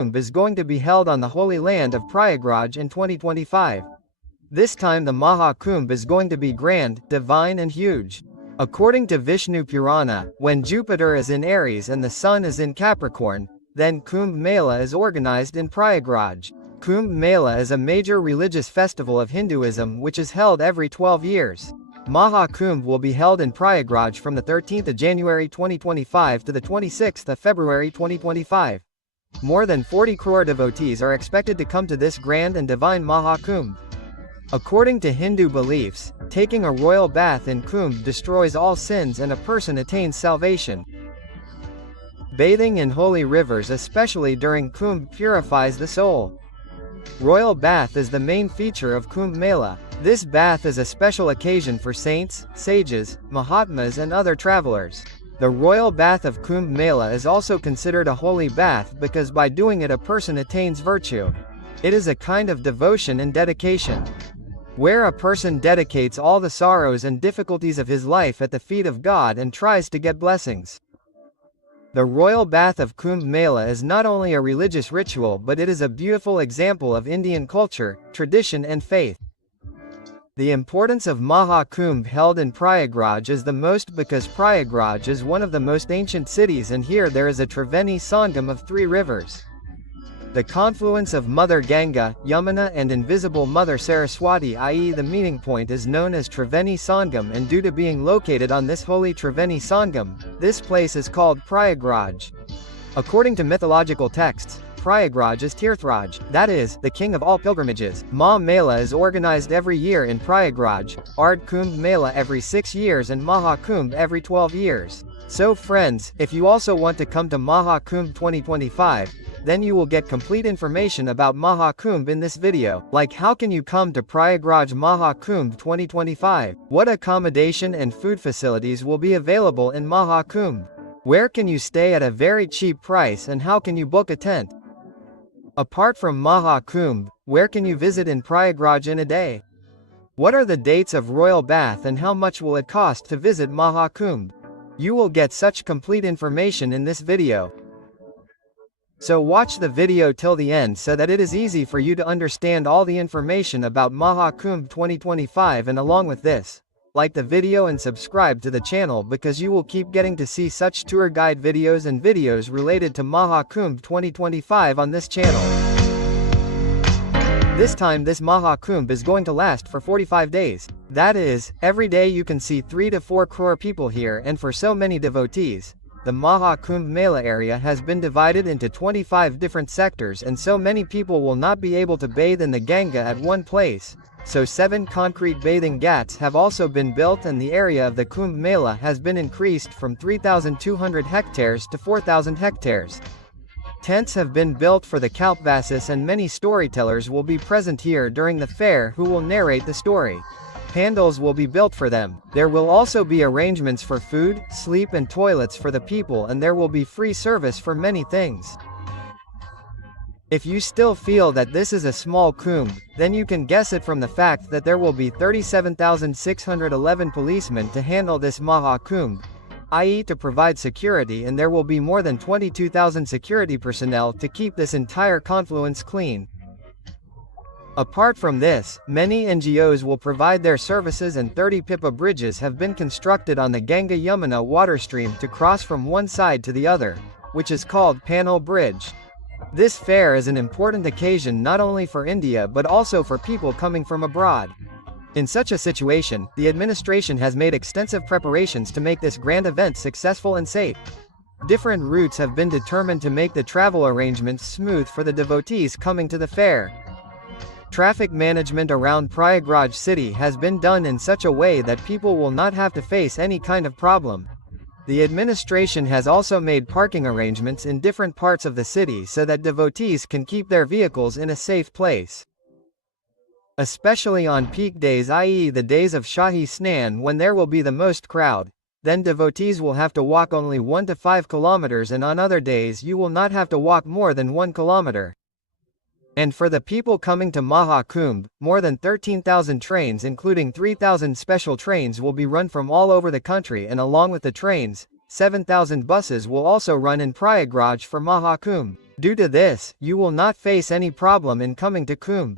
is going to be held on the Holy Land of Prayagraj in 2025. This time the Maha Kumbh is going to be grand, divine and huge. According to Vishnu Purana, when Jupiter is in Aries and the Sun is in Capricorn, then Kumbh Mela is organized in Prayagraj. Kumbh Mela is a major religious festival of Hinduism which is held every 12 years. Maha Kumbh will be held in Prayagraj from the 13th of January 2025 to the 26th of February 2025. More than 40 crore devotees are expected to come to this grand and divine Maha Kumbh. According to Hindu beliefs, taking a royal bath in Kumbh destroys all sins and a person attains salvation. Bathing in holy rivers, especially during Kumbh, purifies the soul. Royal bath is the main feature of Kumbh Mela. This bath is a special occasion for saints, sages, Mahatmas and other travelers. The royal bath of Kumbh Mela is also considered a holy bath because by doing it a person attains virtue. It is a kind of devotion and dedication, where a person dedicates all the sorrows and difficulties of his life at the feet of God and tries to get blessings. The royal bath of Kumbh Mela is not only a religious ritual but it is a beautiful example of Indian culture, tradition and faith. The importance of Maha Kumbh held in Prayagraj is the most because Prayagraj is one of the most ancient cities and here there is a Triveni Sangam of 3 rivers. The confluence of Mother Ganga, Yamuna and invisible Mother Saraswati, i.e. the meeting point, is known as Triveni Sangam, and due to being located on this holy Triveni Sangam, this place is called Prayagraj. According to mythological texts, Prayagraj is Tirthraj, that is, the king of all pilgrimages. Maha Mela is organized every year in Prayagraj, Ard Kumbh Mela every 6 years and Maha Kumbh every 12 years. So friends, if you also want to come to Maha Kumbh 2025, then you will get complete information about Maha Kumbh in this video, like how can you come to Prayagraj Maha Kumbh 2025, what accommodation and food facilities will be available in Maha Kumbh, where can you stay at a very cheap price and how can you book a tent. Apart from Maha Kumbh, where can you visit in Prayagraj in a day? What are the dates of royal bath and how much will it cost to visit Maha Kumbh? You will get such complete information in this video. So watch the video till the end so that it is easy for you to understand all the information about Maha Kumbh 2025, and along with this, like the video and subscribe to the channel because you will keep getting to see such tour guide videos and videos related to Maha Kumbh 2025 on this channel. This time this Maha Kumbh is going to last for 45 days. That is, every day you can see 3 to 4 crore people here, and for so many devotees, the Maha Kumbh Mela area has been divided into 25 different sectors and so many people will not be able to bathe in the Ganga at one place. So 7 concrete bathing ghats have also been built and the area of the Kumbh Mela has been increased from 3,200 hectares to 4,000 hectares. Tents have been built for the Kalpvasis and many storytellers will be present here during the fair who will narrate the story. Pandals will be built for them. There will also be arrangements for food, sleep and toilets for the people, and there will be free service for many things. If you still feel that this is a small kumbh, then you can guess it from the fact that there will be 37,611 policemen to handle this Maha Kumbh, i.e. to provide security, and there will be more than 22,000 security personnel to keep this entire confluence clean. Apart from this, many NGOs will provide their services and 30 pipa bridges have been constructed on the Ganga Yamuna water stream to cross from one side to the other, which is called Panel Bridge. This fair is an important occasion not only for India but also for people coming from abroad. In such a situation, the administration has made extensive preparations to make this grand event successful and safe. Different routes have been determined to make the travel arrangements smooth for the devotees coming to the fair. Traffic management around Prayagraj city has been done in such a way that people will not have to face any kind of problem. The administration has also made parking arrangements in different parts of the city so that devotees can keep their vehicles in a safe place. Especially on peak days, i.e. the days of Shahi Snan when there will be the most crowd, then devotees will have to walk only 1 to 5 kilometers, and on other days you will not have to walk more than 1 kilometer. And for the people coming to Maha Kumbh, more than 13,000 trains including 3,000 special trains will be run from all over the country, and along with the trains, 7,000 buses will also run in Prayagraj for Maha Kumbh. Due to this, you will not face any problem in coming to Kumbh.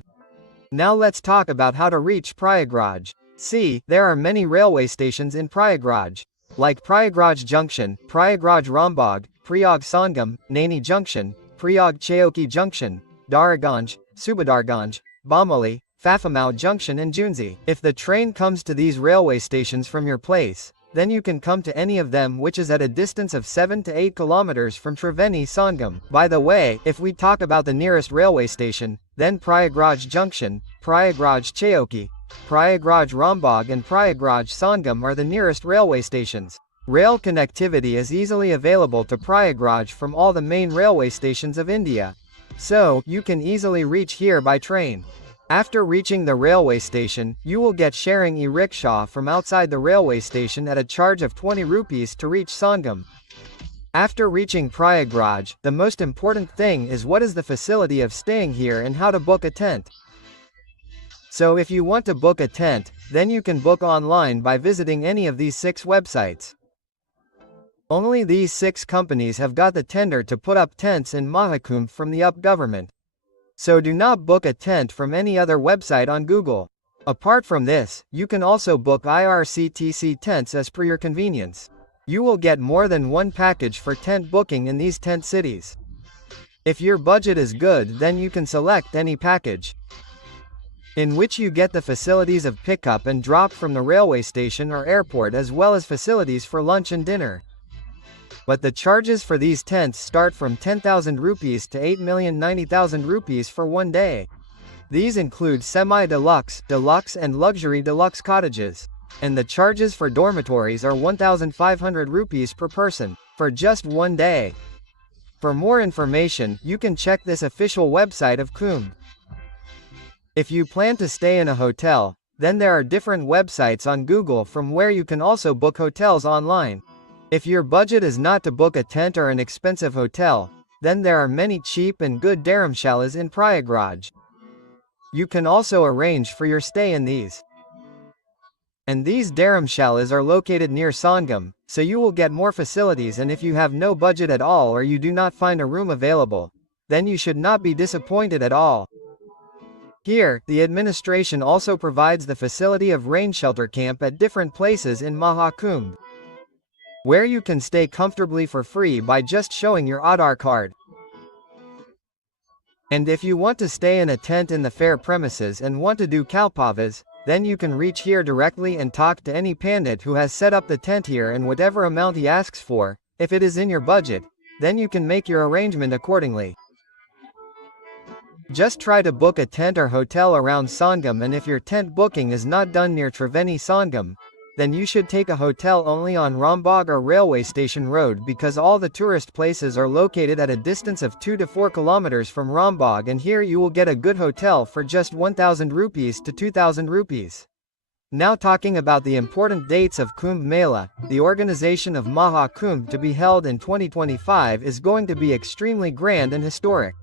Now let's talk about how to reach Prayagraj. See, there are many railway stations in Prayagraj, like Prayagraj Junction, Prayagraj Rambagh, Prayag Sangam, Naini Junction, Prayag Chaoki Junction, Daraganj, Subadarganj, Bamali, Fafamau Junction and Junzi. If the train comes to these railway stations from your place, then you can come to any of them, which is at a distance of 7 to 8 kilometers from Triveni Sangam. By the way, if we talk about the nearest railway station, then Prayagraj Junction, Prayagraj Chaoki, Prayagraj Rambagh and Prayagraj Sangam are the nearest railway stations. Rail connectivity is easily available to Prayagraj from all the main railway stations of India. So, you can easily reach here by train. After reaching the railway station, you will get sharing e-rickshaw from outside the railway station at a charge of 20 rupees to reach Sangam. After reaching Prayagraj, the most important thing is what is the facility of staying here and how to book a tent. So if you want to book a tent, then you can book online by visiting any of these 6 websites. Only these 6 companies have got the tender to put up tents in Maha Kumbh from the UP government. So do not book a tent from any other website on Google. Apart from this, you can also book IRCTC tents as per your convenience. You will get more than one package for tent booking in these tent cities. If your budget is good, then you can select any package, in which you get the facilities of pickup and drop from the railway station or airport as well as facilities for lunch and dinner. But the charges for these tents start from 10,000 rupees to 8,090,000 rupees for one day. These include semi-deluxe, deluxe and luxury deluxe cottages. And the charges for dormitories are 1,500 rupees per person, for just one day. For more information, you can check this official website of Kumbh. If you plan to stay in a hotel, then there are different websites on Google from where you can also book hotels online. If your budget is not to book a tent or an expensive hotel, then there are many cheap and good dharamshalas in Prayagraj. You can also arrange for your stay in these. And these dharamshalas are located near Sangam, so you will get more facilities, and if you have no budget at all or you do not find a room available, then you should not be disappointed at all. Here, the administration also provides the facility of rain shelter camp at different places in Maha Kumbh, where you can stay comfortably for free by just showing your Aadhaar card. And if you want to stay in a tent in the fair premises and want to do kalpavas, then you can reach here directly and talk to any pandit who has set up the tent here, and whatever amount he asks for, if it is in your budget, then you can make your arrangement accordingly. Just try to book a tent or hotel around Sangam, and if your tent booking is not done near Triveni Sangam, then you should take a hotel only on Rambagh or Railway Station Road, because all the tourist places are located at a distance of 2 to 4 kilometers from Rambagh, and here you will get a good hotel for just 1,000 rupees to 2,000 rupees. Now talking about the important dates of Kumbh Mela, the organization of Maha Kumbh to be held in 2025 is going to be extremely grand and historic.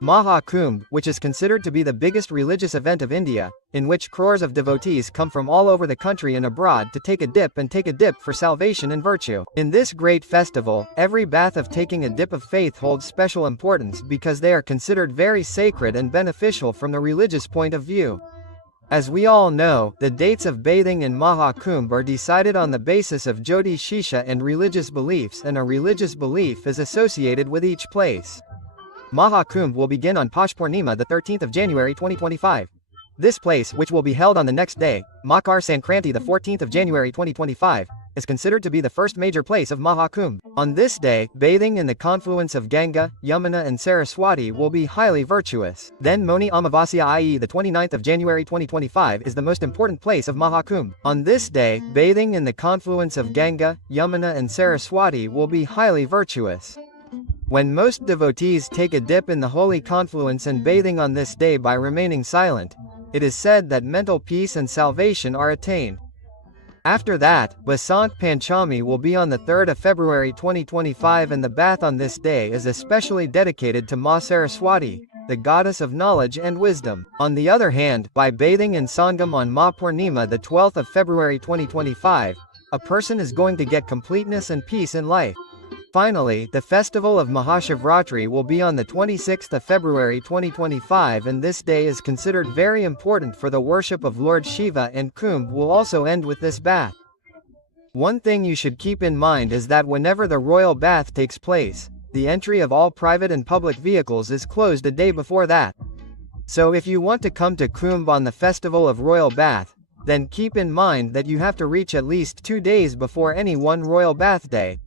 Maha Kumbh, which is considered to be the biggest religious event of India, in which crores of devotees come from all over the country and abroad to take a dip for salvation and virtue. In this great festival, every bath of taking a dip of faith holds special importance because they are considered very sacred and beneficial from the religious point of view. As we all know, the dates of bathing in Maha Kumbh are decided on the basis of Jyoti Shisha and religious beliefs, and a religious belief is associated with each place. Maha Kumbh will begin on Posh Purnima, the 13th of January 2025. This place, which will be held on the next day, Makar Sankranti, the 14th of January 2025, is considered to be the first major place of Maha Kumbh. On this day, bathing in the confluence of Ganga, Yamuna and Saraswati will be highly virtuous. Then Moni Amavasya, i.e. the 29th of January 2025, is the most important place of Maha Kumbh. On this day, bathing in the confluence of Ganga, Yamuna and Saraswati will be highly virtuous. When most devotees take a dip in the holy confluence and bathing on this day by remaining silent, it is said that mental peace and salvation are attained. After that, Basant Panchami will be on the 3rd of February 2025, and the bath on this day is especially dedicated to Ma Saraswati, the goddess of knowledge and wisdom. On the other hand, by bathing in Sangam on Ma Purnima, the 12th of February 2025, a person is going to get completeness and peace in life. Finally, the festival of Mahashivratri will be on the 26th of February 2025, and this day is considered very important for the worship of Lord Shiva, and Kumbh will also end with this bath. One thing you should keep in mind is that whenever the royal bath takes place, the entry of all private and public vehicles is closed a day before that. So if you want to come to Kumbh on the festival of royal bath, then keep in mind that you have to reach at least 2 days before any one royal bath day.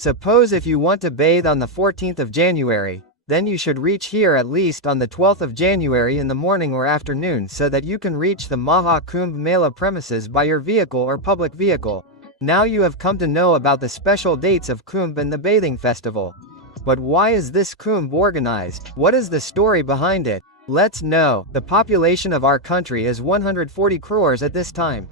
Suppose if you want to bathe on the 14th of January, then you should reach here at least on the 12th of January in the morning or afternoon so that you can reach the Maha Kumbh Mela premises by your vehicle or public vehicle. Now you have come to know about the special dates of Kumbh and the bathing festival. But why is this Kumbh organized? What is the story behind it? Let's know. The population of our country is 140 crores at this time.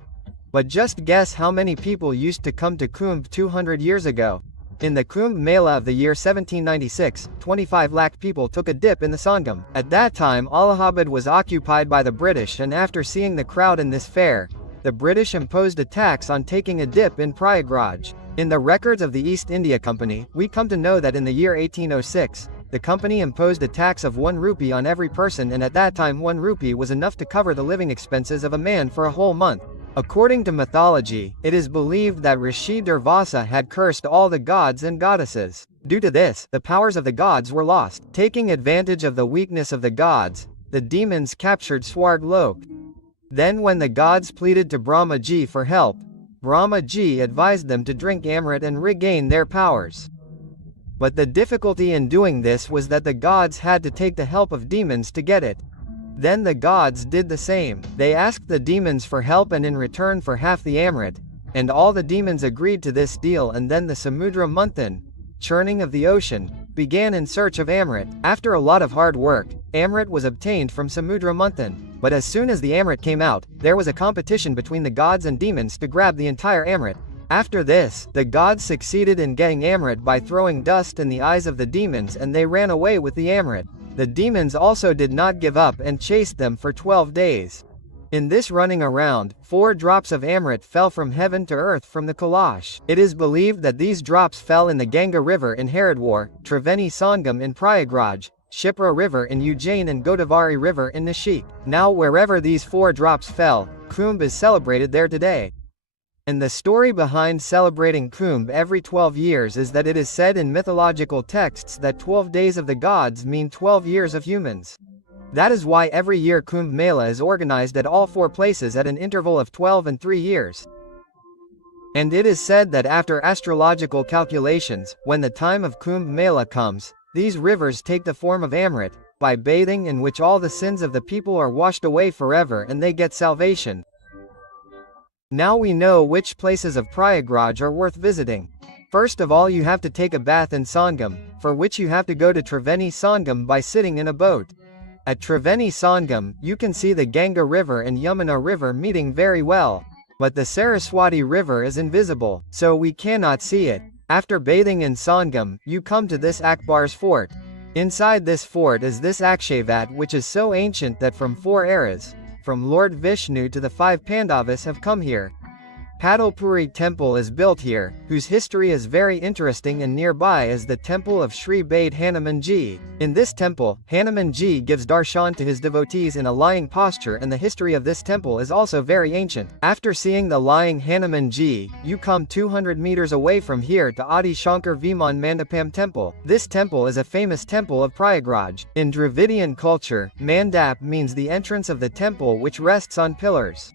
But just guess how many people used to come to Kumbh 200 years ago. In the Kumbh Mela of the year 1796, 25 lakh people took a dip in the Sangam. At that time Allahabad was occupied by the British, and after seeing the crowd in this fair, the British imposed a tax on taking a dip in Prayagraj. In the records of the East India Company, we come to know that in the year 1806, the company imposed a tax of 1 rupee on every person, and at that time 1 rupee was enough to cover the living expenses of a man for a whole month. According to mythology, it is believed that Rishi Durvasa had cursed all the gods and goddesses. Due to this, the powers of the gods were lost. Taking advantage of the weakness of the gods, the demons captured Swarglok. Then when the gods pleaded to Brahmaji for help, Brahmaji advised them to drink Amrit and regain their powers. But the difficulty in doing this was that the gods had to take the help of demons to get it. Then the gods did the same. They asked the demons for help and in return for half the Amrit, and all the demons agreed to this deal, and then the Samudra Manthan, churning of the ocean, began in search of Amrit. After a lot of hard work, Amrit was obtained from Samudra Manthan, but as soon as the Amrit came out, there was a competition between the gods and demons to grab the entire Amrit. After this, the gods succeeded in getting Amrit by throwing dust in the eyes of the demons, and they ran away with the Amrit. The demons also did not give up and chased them for 12 days. In this running around, 4 drops of Amrit fell from heaven to earth from the Kailash. It is believed that these drops fell in the Ganga River in Haridwar, Triveni Sangam in Prayagraj, Shipra River in Ujjain, and Godavari River in Nashik. Now wherever these 4 drops fell, Kumbh is celebrated there today. And the story behind celebrating Kumbh every 12 years is that it is said in mythological texts that 12 days of the gods mean 12 years of humans. That is why every year Kumbh Mela is organized at all 4 places at an interval of 12 and 3 years. And it is said that after astrological calculations, when the time of Kumbh Mela comes, these rivers take the form of Amrit, by bathing in which all the sins of the people are washed away forever and they get salvation. Now we know which places of Prayagraj are worth visiting. First of all, you have to take a bath in Sangam, for which you have to go to Triveni Sangam by sitting in a boat. At Triveni Sangam, you can see the Ganga River and Yamuna River meeting very well. But the Saraswati River is invisible, so we cannot see it. After bathing in Sangam, you come to this Akbar's fort. Inside this fort is this Akshavat, which is so ancient that from 4 eras, from Lord Vishnu to the 5 Pandavas, have come here. Padalpuri temple is built here, whose history is very interesting, and nearby is the temple of Sri Bade Hanumanji. In this temple, Hanumanji gives darshan to his devotees in a lying posture, and the history of this temple is also very ancient. After seeing the lying Hanumanji, you come 200 meters away from here to Adi Shankar Viman Mandapam temple. This temple is a famous temple of Prayagraj. In Dravidian culture, Mandap means the entrance of the temple which rests on pillars.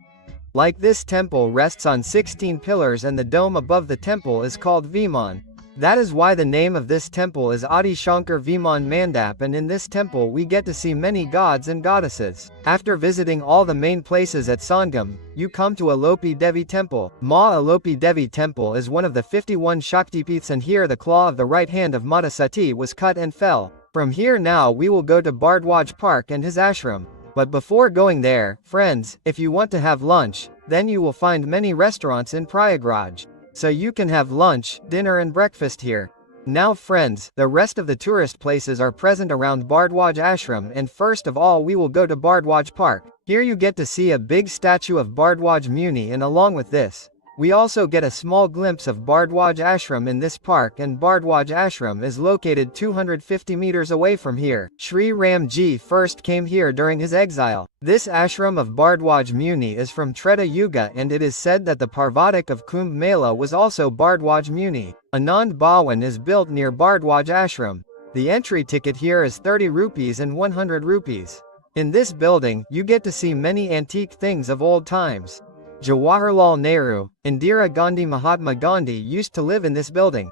Like this temple rests on 16 pillars, and the dome above the temple is called Viman. That is why the name of this temple is Adi Shankar Viman Mandap, and in this temple we get to see many gods and goddesses. After visiting all the main places at Sangam, you come to Alopi Devi temple. Ma Alopi Devi temple is one of the 51 Shaktipiths, and here the claw of the right hand of Mata Sati was cut and fell. From here now we will go to Bardwaj Park and his ashram. But before going there, friends, if you want to have lunch, then you will find many restaurants in Prayagraj. So you can have lunch, dinner and breakfast here. Now friends, the rest of the tourist places are present around Bardwaj Ashram, and first of all we will go to Bardwaj Park. Here you get to see a big statue of Bardwaj Muni, and along with this, We also get a small glimpse of Bhardwaj Ashram in this park, and Bhardwaj Ashram is located 250 meters away from here. Sri Ram Ji first came here during his exile. This ashram of Bhardwaj Muni is from Treta Yuga, and it is said that the Parvatik of Kumbh Mela was also Bhardwaj Muni. Anand Bhawan is built near Bhardwaj Ashram. The entry ticket here is 30 rupees and 100 rupees. In this building, you get to see many antique things of old times. Jawaharlal Nehru, Indira Gandhi, Mahatma Gandhi used to live in this building.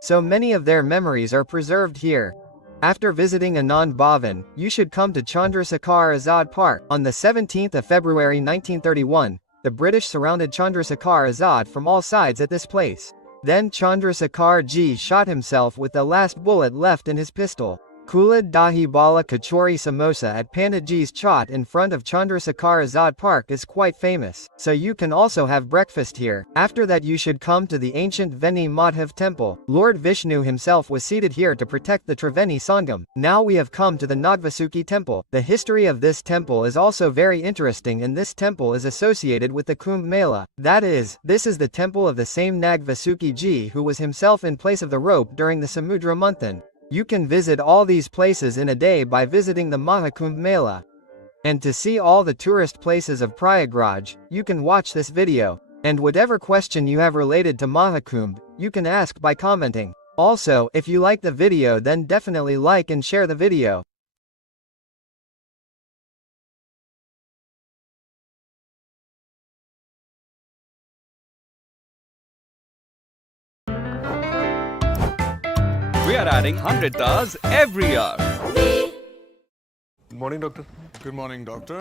So many of their memories are preserved here. After visiting Anand Bhavan, you should come to Chandrasekhar Azad Park. On the 17th of February 1931, the British surrounded Chandrasekhar Azad from all sides at this place. Then Chandrasekhar Ji shot himself with the last bullet left in his pistol. Kulad Dahi Bala Kachori Samosa at Panditji's Chaat in front of Chandrasekhar Azad Park is quite famous, so you can also have breakfast here. After that you should come to the ancient Veni Madhav temple. Lord Vishnu himself was seated here to protect the Triveni Sangam. Now we have come to the Nagvasuki temple. The history of this temple is also very interesting, and this temple is associated with the Kumbh Mela. That is, this is the temple of the same Nagvasuki Ji who was himself in place of the rope during the Samudra Manthan. You can visit all these places in a day by visiting the Maha Kumbh Mela. And to see all the tourist places of Prayagraj, you can watch this video. And whatever question you have related to Maha Kumbh, you can ask by commenting. Also, if you like the video, then definitely like and share the video. We are adding 100 tars every hour. Good morning, doctor. Good morning, doctor.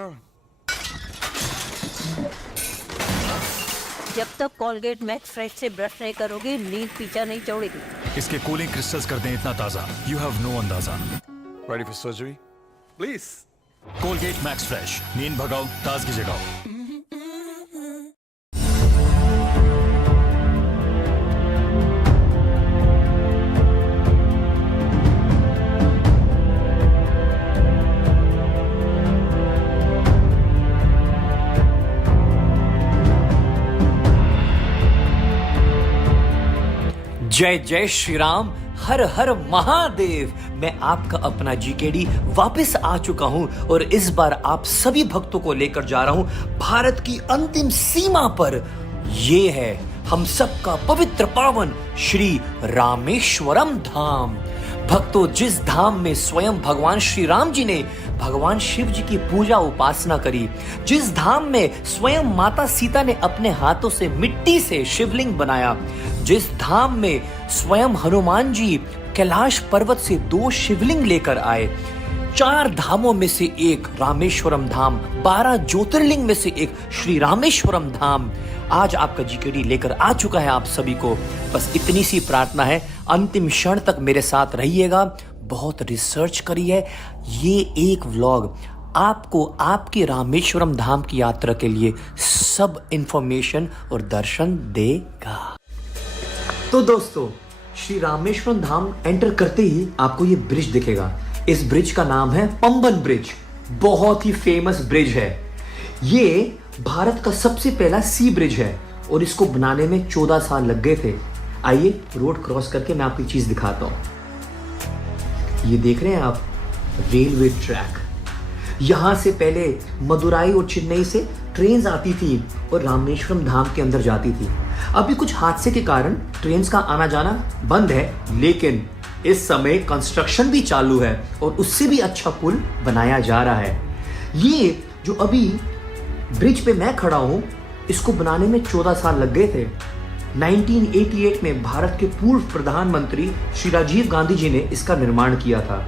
जब तक Colgate max fresh से brush नहीं करोगे, नींद पीछा नहीं छोड़ेगी। इसके कूलिंग क्रिस्टल्स कर दें इतना ताजा, you have no अंदाजा। Ready for surgery? Please. Colgate max fresh, नींद भगाओ, ताजगी जगाओ। जय जय श्री राम, हर हर महादेव। मैं आपका अपना जीकेडी वापस आ चुका हूं और इस बार आप सभी भक्तों को लेकर जा रहा हूं भारत की अंतिम सीमा पर। ये है हम सबका पवित्र पावन श्री रामेश्वरम धाम। भक्तों, जिस धाम में स्वयं भगवान श्री राम जी ने भगवान शिव जी की पूजा उपासना करी, जिस धाम में स्वयं माता सीता ने अपने हाथों से मिट्टी से शिवलिंग बनाया, जिस धाम में स्वयं हनुमान जी कैलाश पर्वत से 2 शिवलिंग लेकर आए, 4 धामों में से एक रामेश्वरम धाम, 12 ज्योतिर्लिंग में से एक श्री रामेश्वरम धाम। आज आपका जीकेडी लेकर आ चुका है आप सभी को। बस इतनी सी प्रार्थना है, अंतिम क्षण तक मेरे साथ रहिएगा। बहुत रिसर्च करी है, ये एक व्लॉग आपको आपके रामेश्वरम धाम की यात्रा के लिए सब इंफॉर्मेशन और दर्शन देगा। तो दोस्तों, श्री रामेश्वरम धाम एंटर करते ही आपको ये ब्रिज दिखेगा। इस ब्रिज का नाम है पंबन ब्रिज। बहुत ही फेमस ब्रिज है। ये भारत का सबसे पहला सी ब्रिज है और इसको बनाने में 14 साल लग गए थे। आइए रोड क्रॉस करके मैं आपको चीज दिखाता हूं। ये देख रहे हैं आप, रेलवे ट्रैक। यहां से पहले मदुराई और चेन्नई से ट्रेन्स आती थी और रामेश्वरम धाम के अंदर जाती थी। अभी कुछ हादसे के कारण ट्रेन्स का आना जाना बंद है, लेकिन इस समय कंस्ट्रक्शन भी चालू है और उससे भी अच्छा पुल बनाया जा रहा है। ये जो अभी ब्रिज पे मैं खड़ा हूं, इसको बनाने में 14 साल लग गए थे। 1988 में भारत के पूर्व प्रधानमंत्री श्री राजीव गांधी जी ने इसका निर्माण किया था।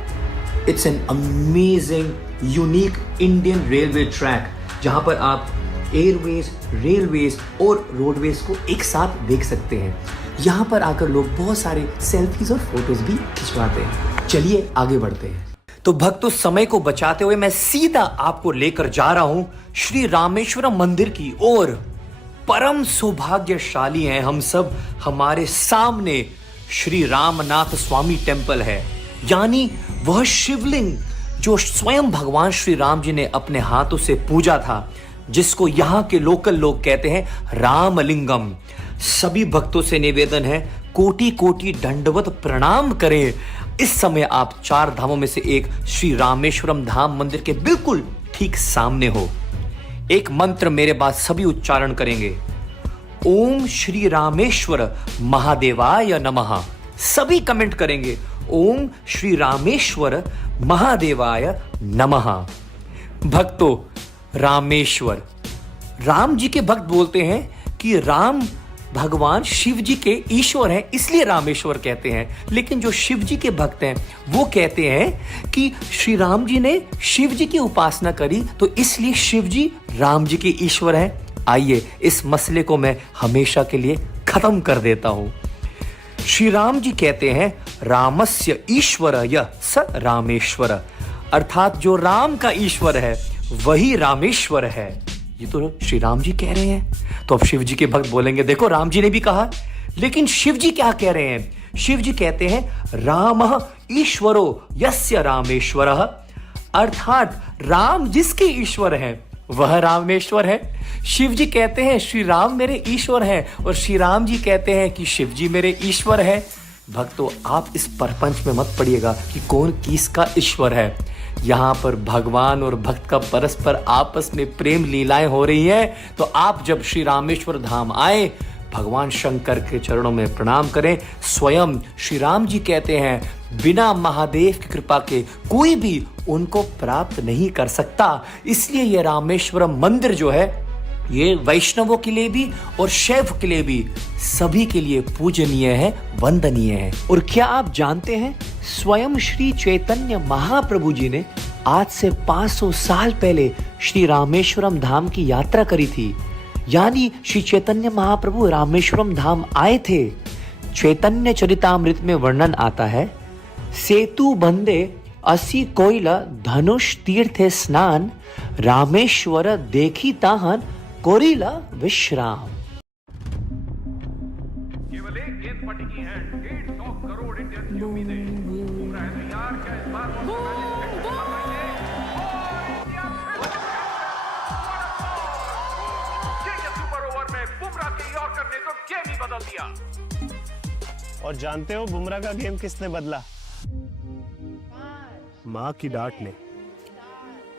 It's an amazing unique Indian railway track, जहां पर आप एयरवेज, रेलवेज और रोडवेज को एक साथ देख सकते हैं। यहाँ पर आकर लोग बहुत सारे सेल्फीज और फोटोज भी खिंचवाते हैं। चलिए आगे बढ़ते हैं। तो भक्तों, समय को बचाते हुए मैं सीधा आपको लेकर जा रहा हूं श्री रामेश्वरम मंदिर की ओर। परम सौभाग्यशाली हैं हम सब, हमारे सामने श्री रामनाथ स्वामी टेम्पल है, यानी वह शिवलिंग जो स्वयं भगवान श्री राम जी ने अपने हाथों से पूजा था, जिसको यहां के लोकल लोग कहते हैं रामलिंगम। सभी भक्तों से निवेदन है, कोटि कोटि दंडवत प्रणाम करें। इस समय आप 4 धामों में से एक श्री रामेश्वरम धाम मंदिर के बिल्कुल ठीक सामने हो। एक मंत्र मेरे बाद सभी उच्चारण करेंगे, ओम श्री रामेश्वर महादेवाय नमः। सभी कमेंट करेंगे, ओम श्री रामेश्वर महादेवाय नमः। भक्तों, रामेश्वर, राम जी के भक्त बोलते हैं कि राम भगवान शिव जी के ईश्वर हैं, इसलिए रामेश्वर कहते हैं। लेकिन जो शिव जी के भक्त हैं वो कहते हैं कि श्री राम जी ने शिव जी की उपासना करी, तो इसलिए शिव जी राम जी के ईश्वर हैं। आइए इस मसले को मैं हमेशा के लिए खत्म कर देता हूं। श्री राम जी कहते हैं, रामस्य ईश्वर यः स रामेश्वर, अर्थात जो राम का ईश्वर है वही रामेश्वर है। ये तो श्री राम जी कह रहे हैं। तो अब शिव जी के भक्त बोलेंगे, देखो राम जी ने भी कहा, लेकिन शिव जी क्या कह रहे हैं? शिव जी कहते हैं, रामः ईश्वरो यस्य रामेश्वरः, अर्थात राम जिसके ईश्वर है वह रामेश्वर है। शिव जी कहते हैं श्री राम मेरे ईश्वर हैं, और श्री राम जी कहते हैं कि शिव जी मेरे ईश्वर है। भक्तों, आप इस परपंच में मत पड़िएगा कि कौन किसका ईश्वर है। यहाँ पर भगवान और भक्त का परस्पर आपस में प्रेम लीलाएं हो रही हैं। तो आप जब श्री रामेश्वर धाम आए, भगवान शंकर के चरणों में प्रणाम करें। स्वयं श्री राम जी कहते हैं, बिना महादेव की कृपा के कोई भी उनको प्राप्त नहीं कर सकता। इसलिए ये रामेश्वरम मंदिर जो है, ये वैष्णवों के लिए भी और शैव के लिए भी सभी के लिए पूजनीय है, वंदनीय है। और क्या आप जानते हैं, स्वयं श्री चैतन्य महाप्रभु जी ने आज से 500 साल पहले श्री रामेश्वरम धाम की यात्रा करी थी। यानी श्री चैतन्य महाप्रभु रामेश्वरम धाम आए थे। चैतन्य चरितामृत में वर्णन आता है, सेतु बंदे असी कोइला धनुष तीर्थे स्नान, रामेश्वर देखी ताहन कोरिला विश्राम। केवल एक गेंद फटेगी है, 150 करोड़ इंडियंस की उम्मीदें। बुमराह है तैयार, क्या इस बार ये सुपर ओवर में बुमराह के यॉर्कर ने तो गेम ही बदल दिया। और जानते हो बुमराह का गेम किसने बदला? माँ की डांट ने,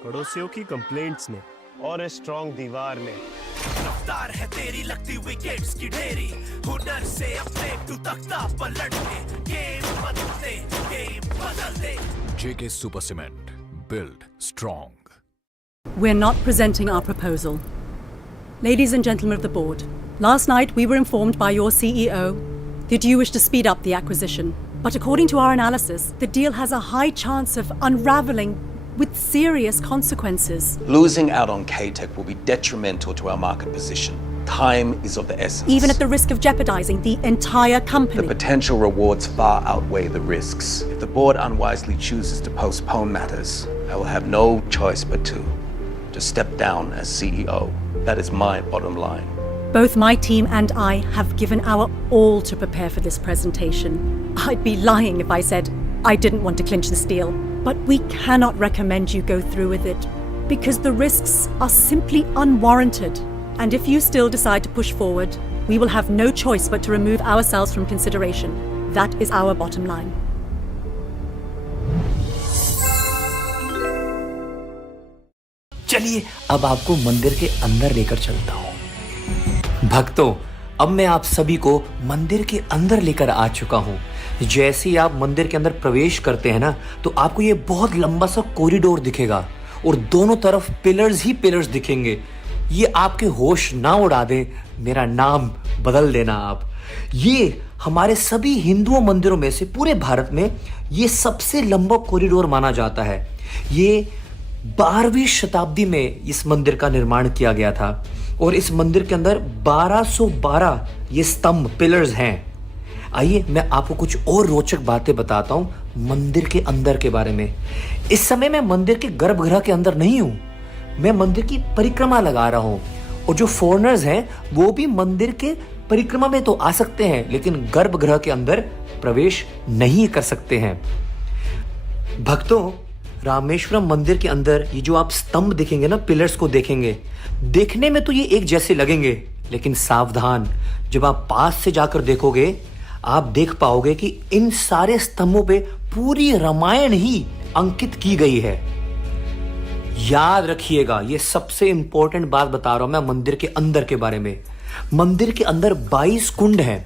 पड़ोसियों की कंप्लेंट्स ने, और स्ट्रॉन्ग दीवार ने। रफ्तार है तेरी लगती विकेट्स की ढेरी, हुनर से अपने तू तख्ता पलट दे, गेम बदल दे। JK Super Cement. Build strong. We're not presenting our proposal. Ladies and gentlemen of the board, last night we were informed by your CEO that you wish to speed up the acquisition. But according to our analysis, the deal has a high chance of unraveling with serious consequences. Losing out on K-Tech will be detrimental to our market position. Time is of the essence. Even at the risk of jeopardizing the entire company. The potential rewards far outweigh the risks. If the board unwisely chooses to postpone matters, I will have no choice but to step down as CEO. That is my bottom line. Both my team and I have given our all to prepare for this presentation. I'd be lying if I said I didn't want to clinch this deal. But we cannot recommend you go through with it because the risks are simply unwarranted. And if you still decide to push forward, we will have no choice but to remove ourselves from consideration. That is our bottom line. चलिए अब आपको मंदिर के अंदर लेकर चलता हूं। भक्तों, अब मैं आप सभी को मंदिर के अंदर लेकर आ चुका हूं। जैसे ही आप मंदिर के अंदर प्रवेश करते हैं ना, तो आपको ये बहुत लंबा सा कॉरिडोर दिखेगा और दोनों तरफ पिलर्स ही पिलर्स दिखेंगे। ये आपके होश ना उड़ा दे, मेरा नाम बदल देना आप। ये हमारे सभी हिंदुओं मंदिरों में से पूरे भारत में ये सबसे लंबा कॉरिडोर माना जाता है। ये 12वीं शताब्दी में इस मंदिर का निर्माण किया गया था और इस मंदिर के अंदर 1212 ये स्तंभ पिलर्स हैं। आइए मैं आपको कुछ और रोचक बातें बताता हूं मंदिर के अंदर के बारे में। इस समय मैं मंदिर के गर्भगृह के अंदर नहीं हूं, मैं मंदिर की परिक्रमा लगा रहा हूं और जो फॉरेनर्स हैं वो भी मंदिर के परिक्रमा में तो आ सकते हैं, लेकिन गर्भगृह के अंदर प्रवेश नहीं कर सकते हैं। भक्तों, रामेश्वरम मंदिर के अंदर ये जो आप स्तंभ देखेंगे ना, पिलर्स को देखेंगे, देखने में तो ये एक जैसे लगेंगे, लेकिन सावधान, जब आप पास से जाकर देखोगे आप देख पाओगे कि इन सारे स्तंभों पे पूरी रामायण ही अंकित की गई है। याद रखिएगा, ये सबसे इंपॉर्टेंट बात बता रहा हूं मैं मंदिर के अंदर के बारे में। मंदिर के अंदर 22 कुंड हैं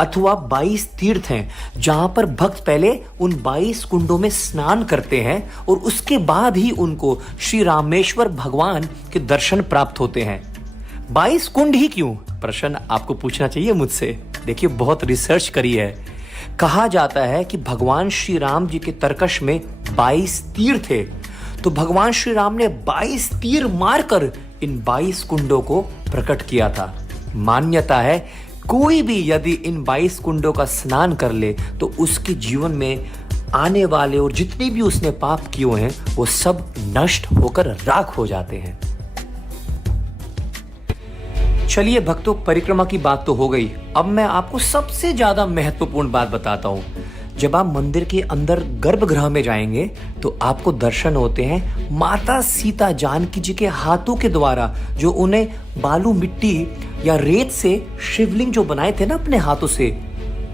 अथवा 22 तीर्थ हैं, जहां पर भक्त पहले उन 22 कुंडों में स्नान करते हैं और उसके बाद ही उनको श्री रामेश्वर भगवान के दर्शन प्राप्त होते हैं। 22 कुंड ही क्यों, प्रश्न आपको पूछना चाहिए मुझसे। देखिए, बहुत रिसर्च करी है। कहा जाता है कि भगवान श्री राम जी के तरकश में 22 तीर थे, तो भगवान श्री राम ने 22 तीर मारकर इन 22 कुंडों को प्रकट किया था। मान्यता है कोई भी यदि इन 22 कुंडों का स्नान कर ले तो उसके जीवन में आने वाले और जितने भी उसने पाप किए हैं वो सब नष्ट होकर राख हो जाते हैं। चलिए भक्तों, परिक्रमा की बात तो हो गई। अब मैं आपको सबसे ज्यादा महत्वपूर्ण बात बताता हूं। जब आप मंदिर के अंदर गर्भगृह में जाएंगे तो आपको दर्शन होते हैं माता सीता जानकी जी के हाथों के द्वारा, जो उन्हें बालू मिट्टी या रेत से शिवलिंग जो बनाए थे ना अपने हाथों से,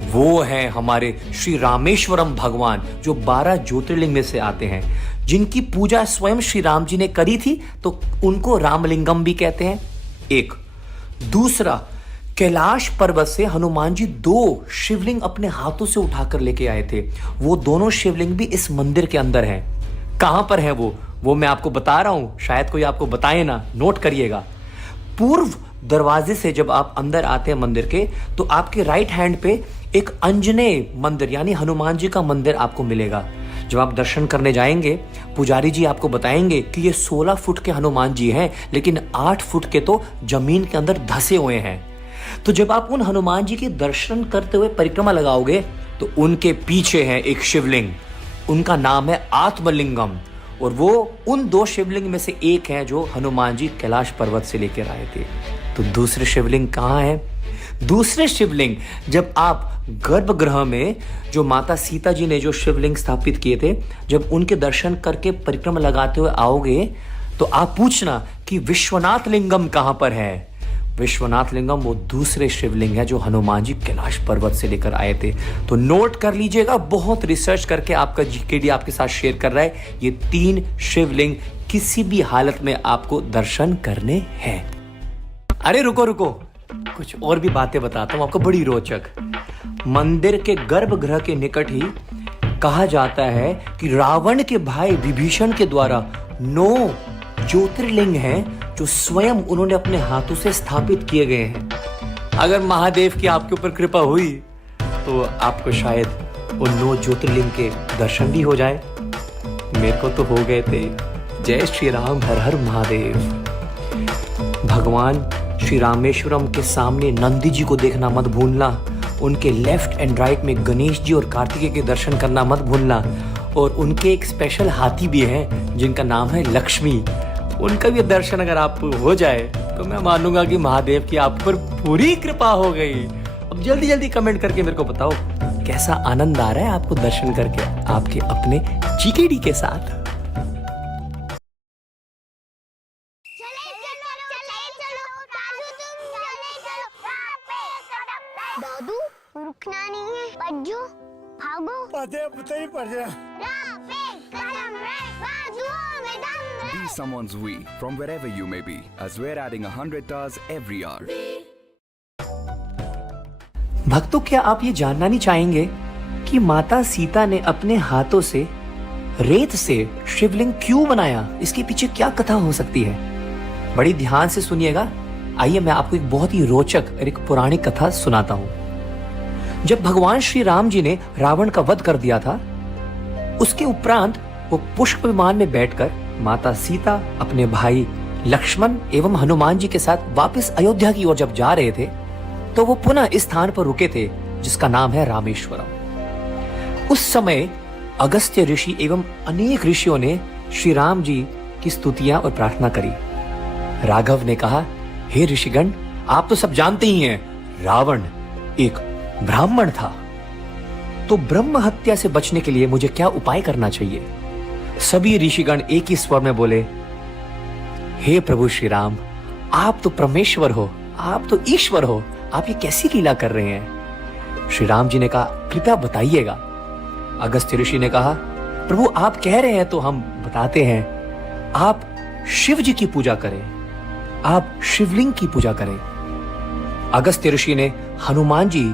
वो है हमारे श्री रामेश्वरम भगवान, जो 12 ज्योतिर्लिंग में से आते हैं, जिनकी पूजा स्वयं श्री राम जी ने करी थी, तो उनको रामलिंगम भी कहते हैं। एक दूसरा, कैलाश पर्वत से हनुमान जी 2 शिवलिंग अपने हाथों से उठाकर लेके आए थे। वो दोनों शिवलिंग भी इस मंदिर के अंदर हैं। कहां पर है वो मैं आपको बता रहा हूं, शायद कोई आपको बताए ना, नोट करिएगा। पूर्व दरवाजे से जब आप अंदर आते हैं मंदिर के, तो आपके राइट हैंड पे एक अंजनेय मंदिर यानी हनुमान जी का मंदिर आपको मिलेगा। जब आप दर्शन करने जाएंगे, पुजारी जी आपको बताएंगे कि ये 16 फुट के हनुमान जी हैं, लेकिन 8 फुट के तो जमीन के अंदर धसे हुए हैं। तो जब आप उन हनुमान जी के दर्शन करते हुए परिक्रमा लगाओगे तो उनके पीछे है एक शिवलिंग, उनका नाम है आत्मलिंगम, और वो उन 2 शिवलिंग में से एक है जो हनुमान जी कैलाश पर्वत से लेकर आए थे। तो दूसरे शिवलिंग कहाँ है? दूसरे शिवलिंग जब आप गर्भगृह में जो माता सीता जी ने जो शिवलिंग स्थापित किए थे, जब उनके दर्शन करके परिक्रमा लगाते हुए आओगे तो आप पूछना कि विश्वनाथ लिंगम कहां पर है। विश्वनाथ लिंगम वो दूसरे शिवलिंग है जो हनुमान जी कैलाश पर्वत से लेकर आए थे। तो नोट कर लीजिएगा, बहुत रिसर्च करके आपका जीकेडी आपके साथ शेयर कर रहा है। ये 3 शिवलिंग किसी भी हालत में आपको दर्शन करने हैं। अरे रुको, कुछ और भी बातें बताता हूं आपको, बड़ी रोचक। मंदिर के गर्भगृह के निकट ही कहा जाता है कि रावण के भाई विभीषण के द्वारा 9 ज्योतिर्लिंग हैं जो स्वयं उन्होंने अपने हाथों से स्थापित किए गए हैं। अगर महादेव की आपके ऊपर कृपा हुई तो आपको शायद उन 9 ज्योतिर्लिंग के दर्शन भी हो जाए। मेरे को तो हो गए थे। जय श्री राम, हर हर महादेव। भगवान श्री रामेश्वरम के सामने नंदी जी को देखना मत भूलना। उनके लेफ्ट एंड राइट में गणेश जी और कार्तिकेय के दर्शन करना मत भूलना। और उनके एक स्पेशल हाथी भी हैं जिनका नाम है लक्ष्मी। उनका भी दर्शन अगर आप हो जाए तो मैं मानूंगा कि महादेव की आप पर पूरी कृपा हो गई। अब जल्दी जल्दी कमेंट करके मेरे को बताओ कैसा आनंद आ रहा है आपको दर्शन करके आपके अपने जीकेडी के साथ। दादू रुकना नहीं है, बज्जू भागो, पड़ जा। Be someone's we from wherever you may be, as we're adding 100 tars every hour. भक्तों, क्या आप ये जानना नहीं चाहेंगे कि माता सीता ने अपने हाथों से रेत से शिवलिंग क्यों बनाया? इसके पीछे क्या कथा हो सकती है? बड़ी ध्यान से सुनिएगा। आइए मैं आपको एक बहुत ही रोचक और एक पौराणिक कथा सुनाता हूं। जब भगवान श्री राम जी ने रावण का वध कर दिया था, उसके उपरांत वो पुष्प विमान में बैठकर माता सीता अपने भाई लक्ष्मण एवं हनुमान जी के साथ वापस अयोध्या की ओर जब जा रहे थे, तो वो पुनः इस स्थान पर रुके थे जिसका नाम है रामेश्वरम। उस समय अगस्त्य ऋषि एवं अनेक ऋषियों ने श्री राम जी की स्तुतियां और प्रार्थना करी। राघव ने कहा, हे ऋषिगण, आप तो सब जानते ही हैं, रावण एक ब्राह्मण था, तो ब्रह्म हत्या से बचने के लिए मुझे क्या उपाय करना चाहिए? सभी ऋषिगण एक ही स्वर में बोले, हे प्रभु श्री राम, आप तो परमेश्वर हो, आप तो ईश्वर हो, आप ये कैसी लीला कर रहे हैं? श्री राम जी ने कहा, कृपया बताइएगा। अगस्त्य ऋषि ने कहा, प्रभु आप कह रहे हैं तो हम बताते हैं। आप शिव जी की पूजा करें, आप शिवलिंग की पूजा करें। अगस्त्य ऋषि ने हनुमान जी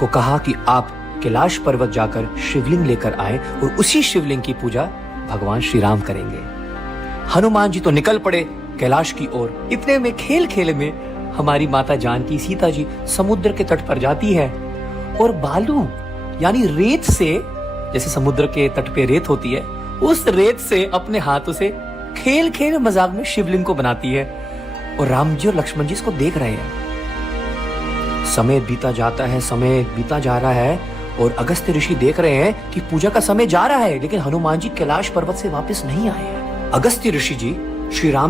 को कहा कि आप कैलाश पर्वत जाकर शिवलिंग लेकर आए और उसी शिवलिंग की पूजा भगवान श्री राम करेंगे। हनुमान जी तो निकल पड़े कैलाश की ओर। इतने में खेल खेल में हमारी माता जानकी सीता जी समुद्र के तट पर जाती है और बालू यानी रेत से, जैसे समुद्र के तट पे रेत होती है, उस रेत से अपने हाथों से खेल खेल मजाक में शिवलिंग को बनाती है। और राम जी और लक्ष्मण जी इसको देख रहे हैं। समय बीता जाता है, समय बीता जा रहा है और अगस्त्य ऋषि देख रहे हैं कि पूजा का समय जा रहा है, लेकिन हनुमान जी कैलाश पर्वत से वापस नहीं आए हैं। अगस्त्य ऋषि जी श्री राम